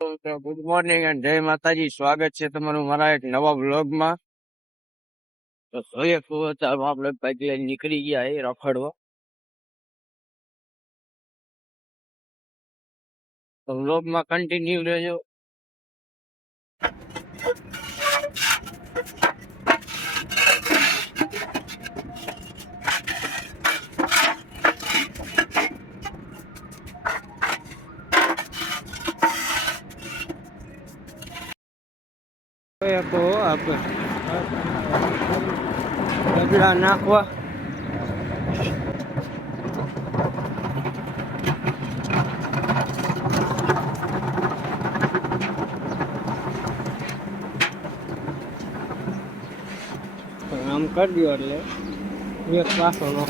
Good morning and જય માતાજી. સ્વાગત છે તમારું મારા એક નવા વ્લોગમાં. તો જોઈએ આપણે બાઈક લઈને નીકળી ગયા એ રખડવા. તો વ્લોગમાં કન્ટિન્યુ રહેજો. તો આપણે ડગલા નાખવા આમ કરી દો એટલે એક પાસો નો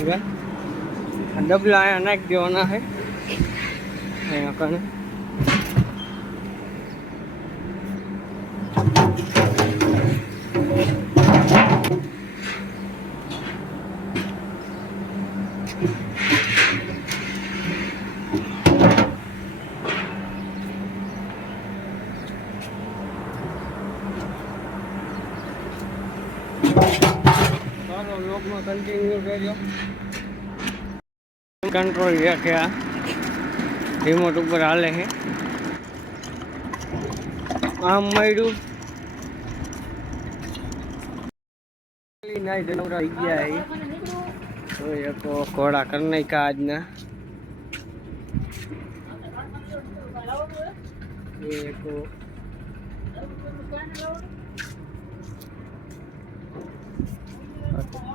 ડબલા અહીંયા નાખી દેવાના છે અહીંયા કને. ચાલો લોકમાં કન્ટિન્યુ રહેજો. કંટ્રોલ છે આ રિમોટ ઉપર હાલે છે. આમ મળ્યું નાઈ જનવરા થઈ ગયા તો એક ઘોડા કરી નાખ્યા આજના. એક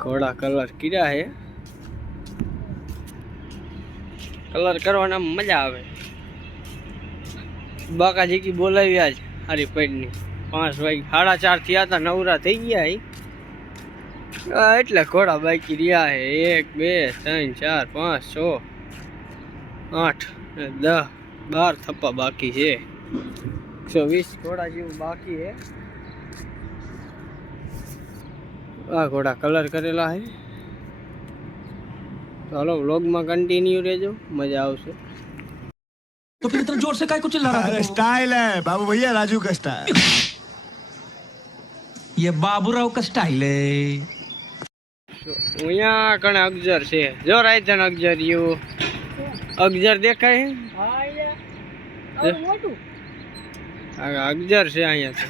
ઘોડા કલર કર્યા છે. કલર કરવાના મજા આવે. બાકાજી કી બોલાવ્યા જ હારી પેટની 5 વાગે 4:30 થયા હતા, નવરા થઈ ગયા એટલે ઘોડા બાકી રહ્યા છે. 1 2 3 4 5 6 8 10 12 થપ્પા બાકી છે. 120 ઘોડા જેવું બાકી છે. આ ઘોડા કલર કરેલા છે. ચાલો व्लॉग कंटिन्यू રહેજો, मजा આવશે. तो फिर इतना जोर से काय को चिल्ला रहा है? स्टाइल है बाबू भैया, राजू का स्टाइल. ये बाबूराव का स्टाइल है. અહીંયા કણે અગજર છે. જો રાયધન અગજર યુ અગજર દેખાય છે. અગજર છે અહીંયા તો.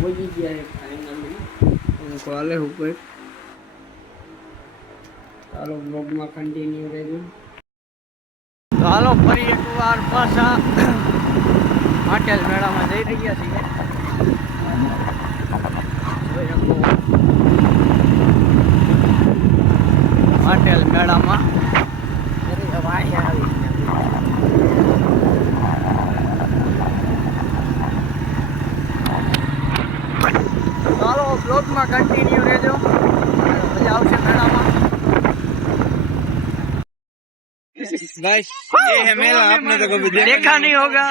બોલી ગયા કોલે ઉપર. ચાલો બ્લોગમાં કન્ટિન્યુ રહેજો. ચાલો ફરી એકવાર પાછા હોટેલ મેળામાં જઈ રહ્યા છીએ. હોટેલ મેળામાં ચાલો બ્લોગમાં કન્ટિન્યુ રહેજો, મજા આવશે મેળામાં. गाइस ये है मेला, आपने तो कभी देखा नहीं होगा.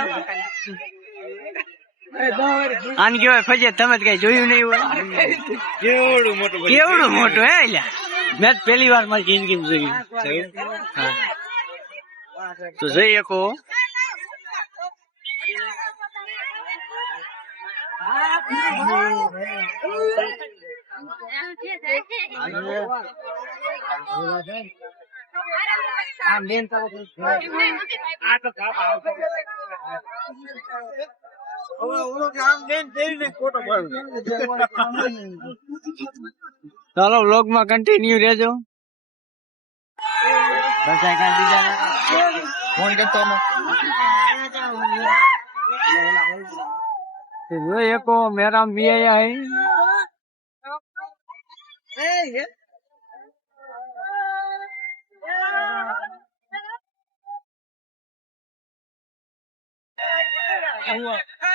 આન કેવાય ફજે, તમે કઈ જોયું નહીં હોય. કેવડું મોટું હે લ્યા. મેં પહેલી વાર મારી જિંદગીમાં જોયું. તો જઈ શકો. ચાલો વ્લોગ માં કન્ટિન્યુ રહેજો. एको मेरा भी आया है.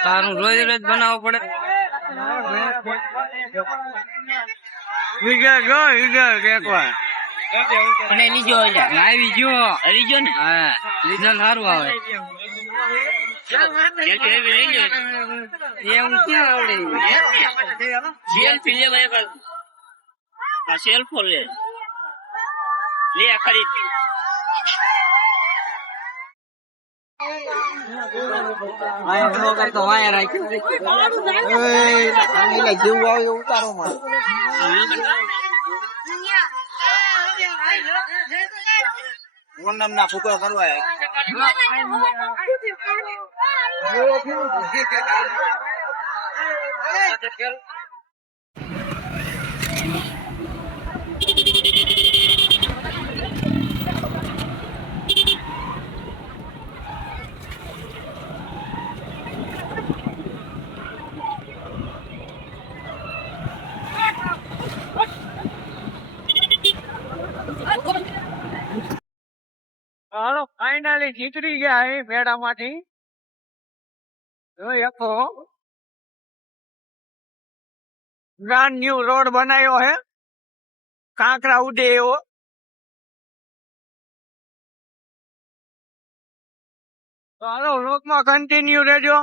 તારું રોજ રોજ બનાવવું પડે. વિજય જો વિજય એકવાર અને લીજો આવી ગયો ને. હા રિઝલ્ટ સારું આવે. એવું ક્યાં આવડે? સેલ્ફો લે ખરીદ. વાયા રાખ્યું જેવું આવે ઉતારો માં. ના ફૂકો કરવા હાલો ફાઇનલી નીકળી ગયા એ મેળામાંથી. જોઈ શકો બ્રાન્ડ ન્યુ રોડ બનાવ્યો હે કાંકરા ઉડે એવો. તો હાલો લોકમાં કન્ટિન્યુ રહેજો.